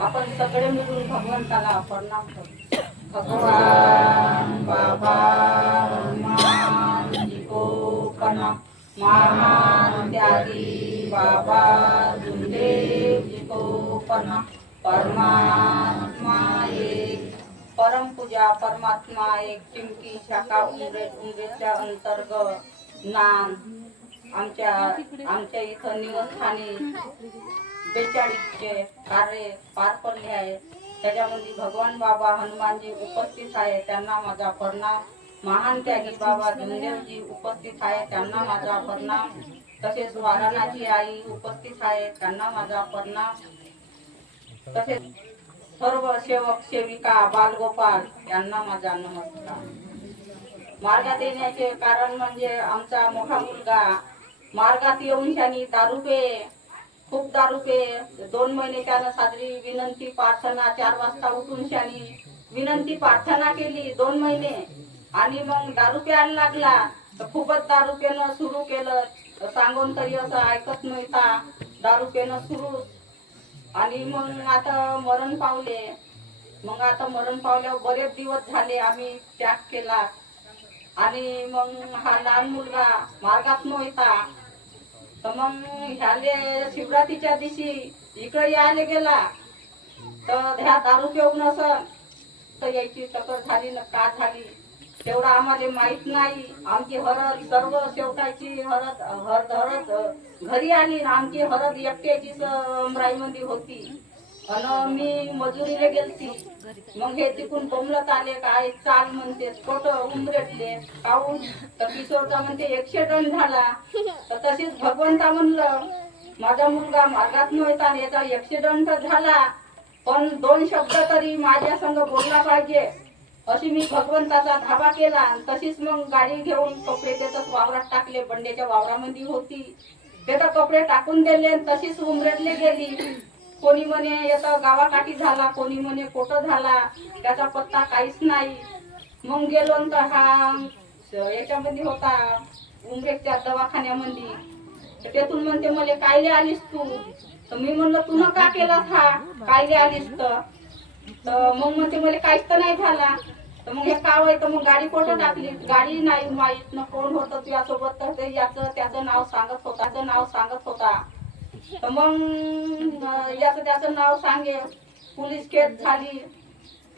आपण सगळे मिळून भगवंताला प्रणाम करू भगवान बाबा हनुमान जी महान त्यागी बाबा गुरुदेव जी परमात्मा एक. परम पूजा परमात्मा एक. चिमकी शाखा उमरे उमरेच्या अंतर्गत नाम. आमच्या आमच्या इथं निवस्थानी बेचाळीसचे कार्य पार पडले आहे. त्याच्यामध्ये भगवान बाबा हनुमानजी उपस्थित आहे. त्यांना माझा प्रणाम. महान त्यागी बाबा धनदेवजी उपस्थित आहे. त्यांना माझा प्रणाम. तसेच वाराणाची आई उपस्थित आहे. त्यांना माझा प्रणाम. तसेच सर्व सेवक सेविका बालगोपाल यांना माझा नमस्कार. मार्गात येण्याचे कारण म्हणजे आमचा मोठा मुलगा मार्गात येऊन शानी दारू पे खूप दारू पे. दोन महिने त्यानं साजरी विनंती प्रार्थना चार वाजता उठून शानी विनंती प्रार्थना केली दोन महिने. आणि मग दारू प्यायला लागला. तर खूपच दारू पिणं सुरू केलं. सांगून तरी असं ऐकत नव्हता. दारू पिणं सुरू. आणि मग आता मरण पावले. मग आता मरण पावल्यावर बरेच दिवस झाले आम्ही त्याग केला. आणि मग हा लहान मुलगा मार्गात नव्हता तर मग ह्याले शिवरात्रीच्या दिवशी इकडे यायला गेला. तर ह्या दारू पिऊन असं तर यायची टक्कर झाली ना का झाली? तेवढं आम्हाला माहीत नाही. आमची हरद सर्व शेवटाची हरद हरद हरद घरी आली आमची आमची हरद एकट्याचीच अमराईमध्ये होती. आणि मी मजुरीला गेलती. मग हे तिकून बोमलत आले काय चाल म्हणते कुठं उमरेटले. काहून तर किशोरचा म्हणते एकशे टन झाला. तर तशीच भगवंता म्हणलं माझा मुलगा मार्गात नव्हता आणि याचा एकशे टन तर झाला. पण दोन शब्द तरी माझ्या संग बोलला पाहिजे. अशी मी भगवंताचा धाबा केला. आणि तशीच मग गाडी घेऊन कपडे त्याच्याच वावरात टाकले. बंडेच्या वावरामध्ये होती. ते तर कपडे टाकून दिले आणि तशीच उमरेटले गेली. कोणी म्हणे याचा गावाकाठी झाला कोणी म्हणे कोटं झाला त्याचा पत्ता काहीच नाही. मग गेलो तर हा याच्यामध्ये होता उमरेच्या दवाखान्यामध्ये. तेथून म्हणते मला कायले आलीस तू? तर मी म्हणलं तू न का केला हा कायले आलीस तर? मग म्हणते मला काहीच तर नाही झाला. तर मग हे काव आहे तर मग गाडी कोठं टाकली. गाडी नाही माहीत न कोण होतं तुझ्यासोबत तर ते याचं त्याचं नाव सांगत होता त्याचं नाव सांगत होता. तर मग याचं त्याचं नाव सांगे. पोलीस केस झाली.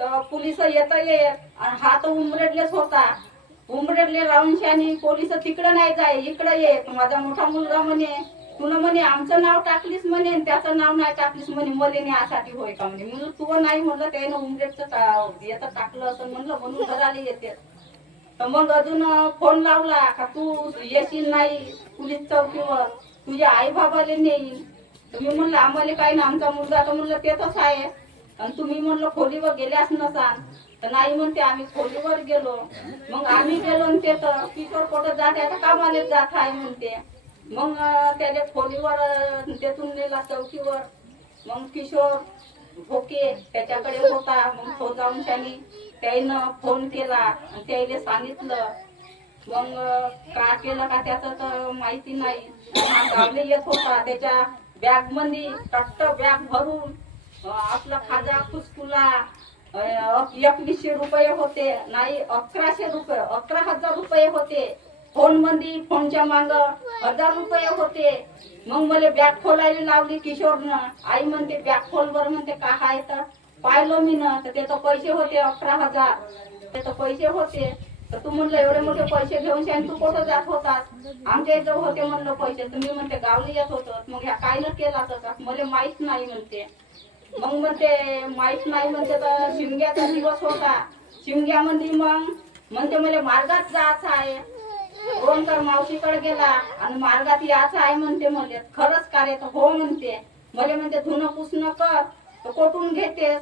तर पोलीस येता येत आणि हा तर उमरेडलेच होता. उमरेडले राहून आणि पोलीस तिकडं नाही जाय इकडं येत. माझा मोठा मुलगा म्हणे तुला म्हणे आमचं नाव टाकलीस म्हणे त्याचं नाव नाही टाकलीस म्हणे मले यासाठी होय का म्हणे. म्हणून तू नाही म्हणलं त्यानं उमरेडचं येतं टाकलं असं म्हणलं म्हणून घराला येते. तर मग अजून फोन लावला का तू येशील नाही पोलीस चौकीवर. तुझ्या आई बाबाले नेईल. तुम्ही मी म्हणलं आम्हाला काही ना आमचा मुलगा तर म्हणलं तेच आहे. आणि तुम्ही म्हणलं खोलीवर गेल्यास नसाल. तर नाही म्हणते आम्ही खोलीवर गेलो. मग आम्ही गेलो आणि ते तर किशोर कुठं जात आहे तर कामाला जात आहे म्हणते. मग त्याच्या खोलीवर तेथून नेला चौकीवर. मग किशोर भोके त्याच्याकडे होता. मग तो जाऊन त्यांनी त्याईनं फोन केला. आणि त्याईले सांगितलं मग का केलं का त्याचं तर माहिती नाही. हा गावले येत होता. त्याच्या बॅगमध्ये टट्ट बॅग भरून आपला खाजा खुसकुला एकवीसशे रुपये होते. नाही अकराशे रुपये अकरा हजार रुपये होते. फोनमध्ये फोनच्या माग हजार रुपये होते. मग मला बॅग खोलायला लावली किशोरनं. आई म्हणते बॅग खोलवर म्हणते का आहे तर? पाहिलं मी ना तर त्याचे पैसे होते अकरा हजार. त्याचे पैसे होते. तर तू म्हणलं एवढे मोठे पैसे घेऊन शान तू कुठं जात होतात आमच्या इथं होते म्हणलं पैसे. तुम्ही म्हणते गावली येत होत. मग ह्या कायनं केला तसा मला माहीत नाही म्हणते. मग म्हणते माहीत नाही म्हणते तर शिमग्याचा दिवस होता. शिमग्यामध्ये मग? म्हणते मला मार्गात जायचं आहे. कोण तर मावशीकडे गेला आणि मार्गात यायचं आहे म्हणते मला खरंच का रे? तर हो म्हणते. मला म्हणते धुणं पुसणं कर कोठून घेतेस.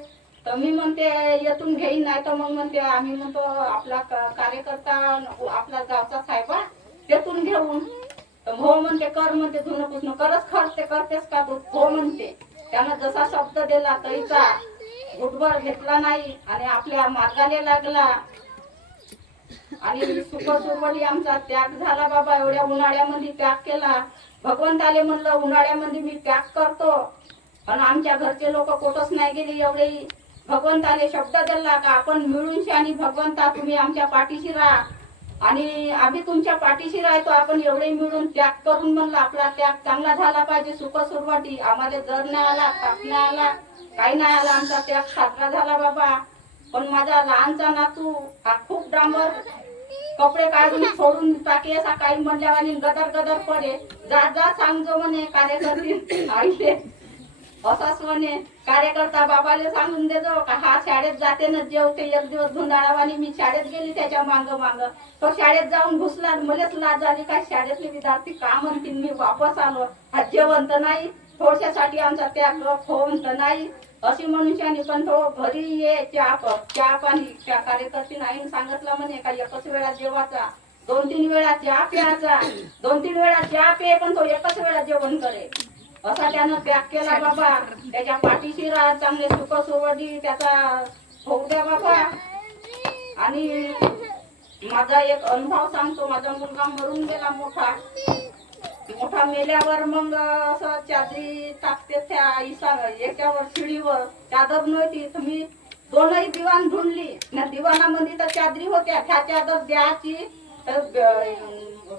तर मी म्हणते येथून घेईन नाही तर मग म्हणते आम्ही म्हणतो आपला कार्यकर्ता आपला गावचा साहेबा तेथून घेऊन. तर हो म्हणते कर म्हणते धुणं पुसणं करच खरते करतेस का तू? हो म्हणते त्यानं जसा शब्द दिला तरीचा गुटभर घेतला नाही आणि आपल्या मार्गाने लागला. आणि सुखसुरवडी आमचा त्याग झाला बाबा एवढ्या उन्हाळ्यामध्ये त्याग केला. भगवंताले म्हणलं उन्हाळ्यामध्ये मी त्याग करतो. पण आमच्या घरचे लोक कुठंच नाही गेले एवढे. भगवंताले शब्द दिला का आपण मिळून आणि भगवंता तुम्ही आमच्या पाठीशी राहा. आणि आम्ही तुमच्या पाठीशी राहतो आपण एवढे मिळून त्याग करून म्हणलं आपला त्याग चांगला झाला पाहिजे सुख सुरुवाती. आम्हाला जर नाही आला ताप नाही आला काही नाही आला आमचा त्याग साजरा झाला बाबा. पण माझा लहानचा नातू हा खूप डांबर कपडे काढून सोडून टाके असा काही म्हणल्यावर आणि गदर गदर पडे. जा जा सांगजो म्हणे कार्यकर्ते. आईले असाच म्हणे कार्यकर्ता बाबाले सांगून देतो का हा शाळेत जाते ना जेवते एक दिवस धुंदाळावानी मी शाळेत गेली त्याच्या मांग मांग. तो शाळेत जाऊन घुसला आणि मलाच लाज आली काय शाळेतले विद्यार्थी का म्हणतील मी वापस आलो? हा जेवण तर नाही थोडशासाठी आमचा त्याग होऊन तर नाही. अशी मनुष्याने पण तो घरी ये चहा चहा पाणी त्या कार्यकर्ती नाही सांगितलं म्हणे का एकच वेळा जेवाचा दोन तीन वेळा चहा प्यायचा दोन तीन वेळा चहा पे पण तो एकच वेळा जेवण करे असा त्यानं त्याग केला बाबा. त्याच्या पाठीशी राह चांगले सुख सुवडी त्याचा होऊ द्या बाबा. आणि माझा एक अनुभव सांगतो. माझा मुलगा मरून गेला मोठा. मोठा मेल्यावर मग असं चादरी टाकते त्या इसा याच्यावर शिडीवर. चादर नव्हती. तुम्ही दोनही दिवाण ढुंडली ना दिवाणामध्ये तर चादरी होत्या. त्या चादर द्यायची तर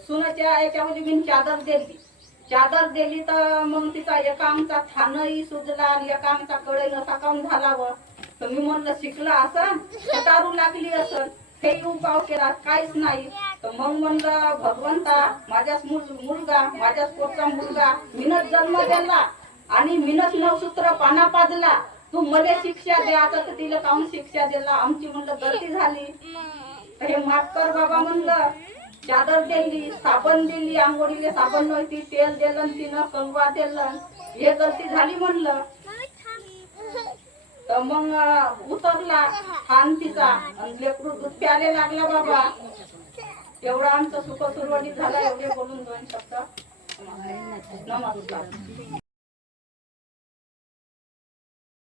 सुनाच्या याच्यामध्ये मी चादर दिली चादर दिली तर मग तिचा एका आमचा थानही सुजला आणि एका आमचा कडेनं साकावून झाला व तर मी म्हणलं शिकलं असं? तारू लागली असं? हे उपाव केला काहीच नाही. तर मग म्हणलं भगवंता माझ्याच मुलगा माझ्याच पोटचा मुलगा मिनच जन्म दिला आणि मिनच नवसूत्र पाना पाजला. तू मला शिक्षा दे आता तर तिला काहून शिक्षा दिला? आमची म्हणलं गलती झाली. हे माफ कर बाबा म्हणलं. चादर दिली साबण दिली आंघोळीला साबण नव्हती तेल दिलं तिनं कंगवा दिलं हे गलती झाली म्हणलं. तर मग उतरला खान तिचा आणि लेकरू दूध प्याले लागला बाबा. तेवढा आमचं सुख सुरवातीत झाला एवढे बोलून दोन शब्द. नमस्कार.